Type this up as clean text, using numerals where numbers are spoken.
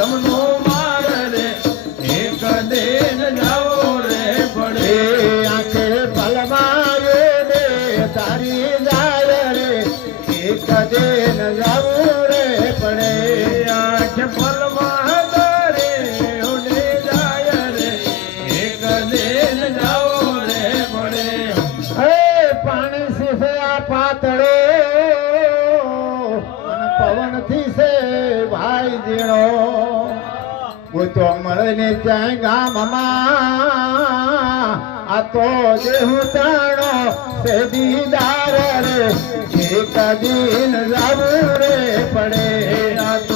જમનો માર રે એક દિન જાવો રે પડે આંખે પલમાયો રે તારી જાય રે એક દિન જાવું રે પડે આંખ પલમાં તારે ઉડે જાય રે એક દિન જાવો રે પડે હે પાણી સીસે આ પાતળો પવન થી છે ભાઈ જીણો હું તો મળે ને ક્યાંય ગામમાં આ તો જે હું તાણો છે દીદાર રે એક દિન જાવું રે પડે આ